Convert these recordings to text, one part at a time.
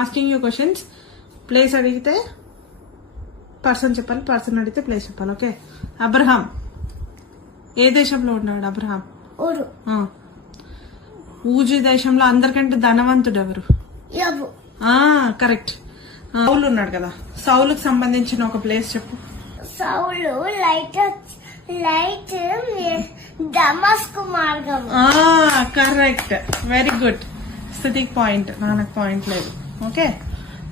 Asking you questions. Place అడిగితే person చెప్పాలి, person అడిగితే ప్లేస్ చెప్పాలి. ఓకే. అబ్రహాం ఏ దేశంలో ఉన్నాడు? అబ్రహాం ఊజు దేశంలో అందరికంటే ధనవంతుడు ఎవరు? కరెక్ట్. సౌలు ఉన్నాడు కదా, సౌలుకు సంబంధించిన ఒక ప్లేస్ చెప్పు. సౌలు లైట్ దమస్కు మార్గం. Correct, very good. స్థితికి పాయింట్, నాకు పాయింట్ లేదు. ఓకే.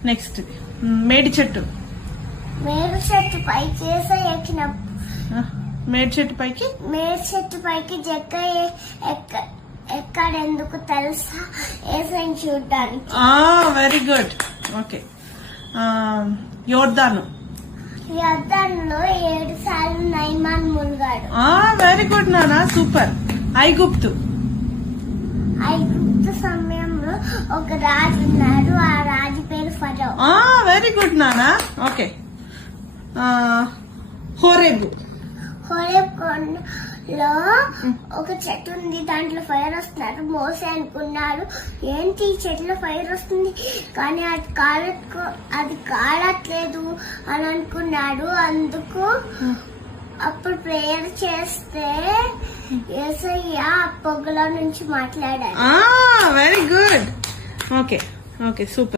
నెక్స్ట్ మేడి చెట్టు. మేడి చెట్టు పైకి ఎక్కినప్పుడు మేడి చెట్టు పైకి జక్క ఎక్కడెందుకు తెలుసా? ఏసైని చూడ్డానికి. Very good. ఓకే. యోర్దానులో 7 సార్లు నైమాన్ మునిగాడు. వెరీ గుడ్ నానా, సూపర్. ఐగుప్తు సమయంలో ఒక రాజు ఉన్నాడు, ఆ రాజు పేరు ఫరో. వెరీ గుడ్ నానా. ఓకే. హోరేబు కొండలో ఒక చెట్టు ఉంది, దాంట్లో ఫైర్ వస్తున్నారు. మోసే అనుకున్నాడు, ఏంటి ఈ చెట్లో ఫైర్ వస్తుంది కానీ అది కాలట్లేదు అని అనుకున్నాడు. అందుకు అప్పుడు ప్రేయర్ చేస్తే యేసయ్య పొగలో నుంచి మాట్లాడాడు. Very good. Okay, super.